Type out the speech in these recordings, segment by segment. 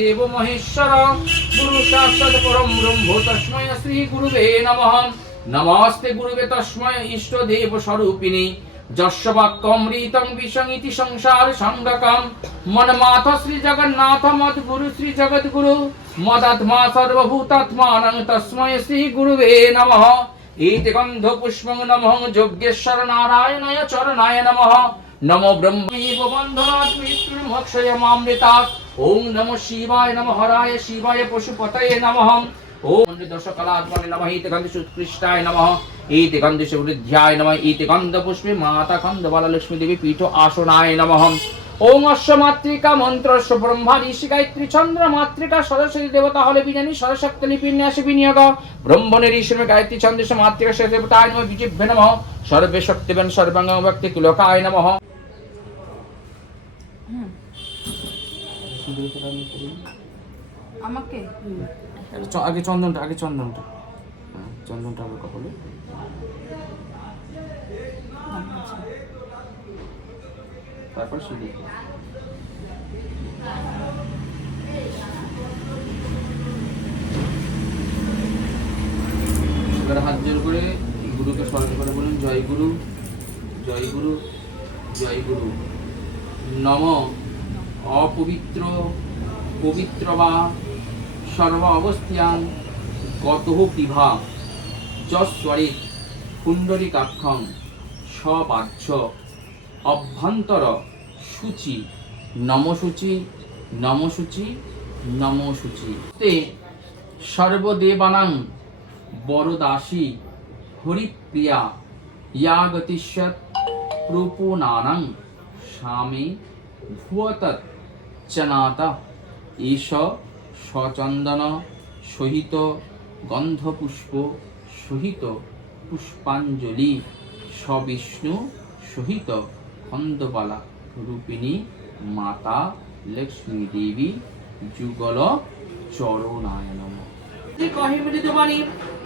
দেব মহেশ্বর। গুরু সাক্ষাৎ পরম ব্রহ্ম তস্ময় শ্রী গুরুবে নমঃ। নমস্তে গুরুবে তস্ময় ইষ্ট দেব স্বরূপিণী। যস্য বাক্যমৃতং বিসংইতি সংসার সংগকম মনমাথ শ্রী জগন্নাথ মদ গুরু শ্রী জগদ্গুরু। মদাত্মা সর্বভূতাত্মানং তস্ময় শ্রী গুরুবে নমঃ। ইতি গন্ধ পুষ্পং নমঃ নারায়ণায় চরণায় নমঃ। নমো ব্রহ্মৈব বন্ধনাৎ মৃত্যুর্মক্ষয় ওম নমো শিবায় নমঃ হরায় শিবায় পশুপতয়ে নমঃ। ওম দশকলাত্মনে নমঃ। ইতি গন্ধ সুৎকৃষ্টায় নমঃ। ইতি গন্ধ সুবৃদ্ধ্যায় নমঃ। ইতি গন্ধ পুষ্পে মাতা খন্দ বাললক্ষ্মী দেবী পীঠ আসনায় নমঃ। ওম অশ্ব মাতৃকা মন্ত্রস্ব ব্রহ্মা ঋষি গায়ত্রী চন্দ্র মাতৃকা সরস্বতী দেবতা হলে বিজানি সরস্বতী লিপি বিনিয়োগ। ব্রহ্মণের ঈশ্বর গায়ত্রী মাতৃকা সে নমঃ। বিজিভ্যে নমঃ। সর্বে শক্তিবেন সর্বাঙ্গ কুলকায় নমঃ। আমাকে? আগে চন্দনটা আগে চন্দনটা। হ্যাঁ, চন্দনটা আগে কপালে তারপর সিঁদুর এবার হাত জোর করে গুরুকে স্মরণ করে বলুন জয় গুরু জয় গুরু জয় গুরু। নম অপবিত্র, পবিত্র বা সর্ব অবস্থান গত বিভা, যস্বরে কুণ্ডলিকাক্ষং সবাচ্য অভ্যন্তর সূচি, নমসূচি নমসূচি নমসূচি। তে সর্বদেবানাং বরদাসী হরিপ্রিয়া ইয়া গতিষ্যৎ প্রপূনানাং স্বামী ভুয়তৎ চনাতা এষ সচন্দন সহিত গন্ধপুষ্প সহিত পুষ্পাঞ্জলি। সবিষ্ণু সহিত খন্দবালা রূপিণী মাতা লক্ষ্মী দেবী যুগল চরণায় নমঃ। কহে মৃদুবাণী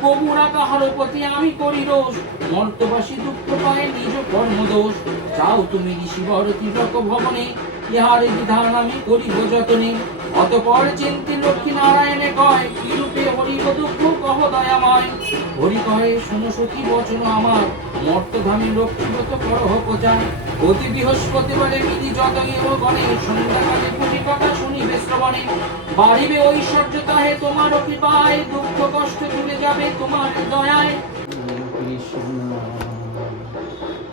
কবুরা কাহার প্রতি আমি করি দোষ। মর্তবাসী দুঃখ পায়, নিজ কর্ম দোষ চাও তুমি ঋষিবর তিলক ভবনে। ইহার বিধান আমি করিব যতনে? অতপর চিন্তি লক্ষ্মী নারায়ণে কয়, কিরূপে হরিব দুঃখ, কহ দয়াময়? হরি কহে, শুনো সখী, বচন আমার, মর্তধামী লক্ষ্মীগত করহ প্রচার অতি বৃহস্পতিবারে বিধি যত এব গণে, সন্ধ্যাকালে পুঁজি কথা শুনিবে শ্রবণে। বাড়িবে ঐশ্বর্য তাহে তোমার কৃপায়, দুঃখ কষ্ট দূরে যাবে তোমার দয়ায়। কৃষ্ণ।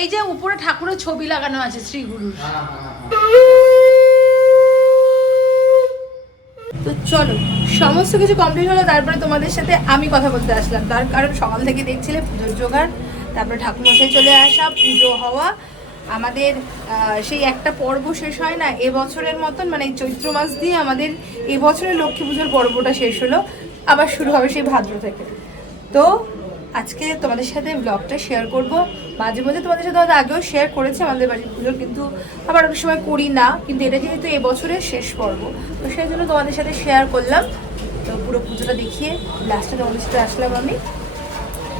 এই যে উপরে ঠাকুরের ছবি লাগানো আছে শ্রী গুরুর তো চলো, সমস্ত কিছু কমপ্লিট হলো, তারপরে তোমাদের সাথে আমি কথা বলতে আসলাম। তার কারণ সকাল থেকে দেখছিলে পুজোর জোগাড়, তারপরে ঠাকুমশাই চলে আসা, পুজো হওয়া আমাদের সেই একটা পর্ব শেষ হয় না এবছরের মতন মানে চৈত্র মাস দিয়ে আমাদের এবছরের লক্ষ্মী পুজোর পর্বটা শেষ হলো, আবার শুরু হবে সেই ভাদ্র থেকে। তো আজকে তোমাদের সাথে ব্লগটা শেয়ার করব। মাঝে মাঝে তোমাদের সাথে হয়তো আগেও শেয়ার করেছি আমাদের বাড়ির পুজো, কিন্তু আবার অনেক সময় করি না, কিন্তু এটা যেহেতু এবছরের শেষ পর্ব, তো সেই জন্য তোমাদের সাথে শেয়ার করলাম। তো পুরো পুজোটা দেখিয়ে লাস্টে তোমাদের সাথে আসলাম আমি।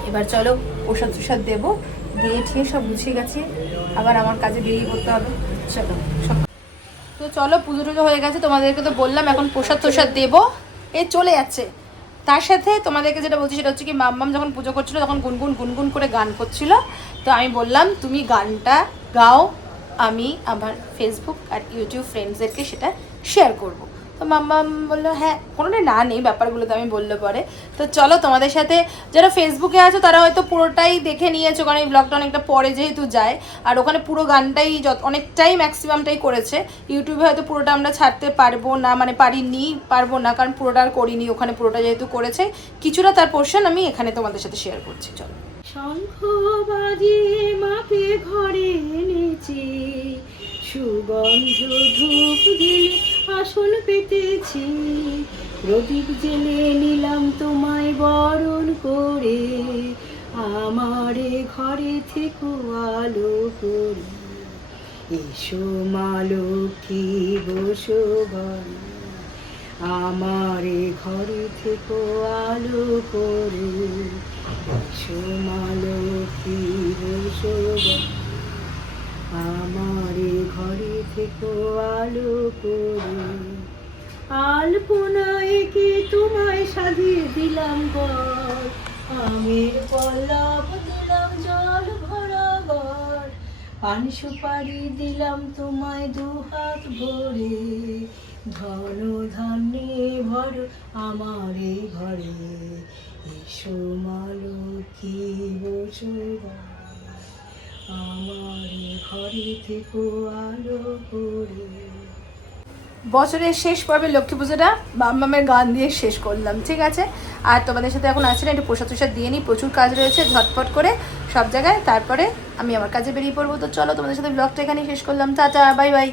এবার চলো প্রসাদ প্রসাদ দেবো। দিয়ে ঠিয়ে সব গুছিয়ে গেছে। আবার আমার কাজে বেরিয়ে পড়তে হবে। চলো তো চলো, পুজো টুজো হয়ে গেছে। তোমাদেরকে তো বললাম, এখন প্রসাদ প্রসাদ দেবো। এ চলে যাচ্ছে। তার সাথে তোমাদেরকে যেটা বলছি, সেটা হচ্ছে কি, মাম্মাম যখন পুজো করছিল, তখন গুনগুন গুনগুন করে গান করছিল। তো আমি বললাম, তুমি গানটা গাও। আমি আমার ফেসবুক আর ইউটিউব ফ্রেন্ডসদেরকে সেটা শেয়ার করব। তো মাম্মাম বলল হ্যাঁ কোনোটা না নেই ব্যাপারগুলো তো আমি বললে পরে। তো চলো তোমাদের সাথে, যারা ফেসবুকে আছো, তারা হয়তো পুরোটাই দেখে নিয়েছো, কারণ এই ব্লগটা অনেকটা পরে যেহেতু যায়। আর ওখানে পুরো গানটাই যত, অনেকটাই ম্যাক্সিমামটাই করেছে। ইউটিউবে হয়তো পুরোটা আমরা ছাড়তে পারব না মানে পারিনি, পারব না, কারণ পুরোটা আর করিনি, ওখানে পুরোটা যেহেতু করেছে। কিছুটা তার পোর্শন আমি এখানে তোমাদের সাথে শেয়ার করছি, চলো। শঙ্খ বাজিয়ে ঘরে এনেছি। সুগন্ধ ধূপ দিলে আসন পেতেছি। প্রদীপ জেলে নিলাম তোমায় বরণ করে, আমারে ঘরে থেকে আলো করে। এসো মা লক্ষ্মী, বসো ঘরে, আমারে ঘরে থেকে আলো করে। সোমালকি বসব আমারে ঘরে থেকে, আলো করে। আলপনা একে তোমায় সাজিয়ে দিলাম ঘর? আমের পল্লব দিলাম জল ভরা ঘর। পান সুপারি দিলাম তোমায় দু হাত ভরে। ধন ধান্যে ভর আমার ঘরে। এসো মালকি বসো বছরের শেষ পর্বে লক্ষ্মী পুজোটা বামবামের গান দিয়ে শেষ করলাম, ঠিক আছে? আর তোমাদের সাথে এখন আছে না, একটু প্রসাদ টসাদ দিয়ে নিই, প্রচুর কাজ রয়েছে, ঝটপট করে সব জায়গায়। তারপরে আমি আমার কাজে বেরিয়ে পড়ব। তো চলো তোমাদের সাথে ব্লগটা এখানেই শেষ করলাম। Tata bye bye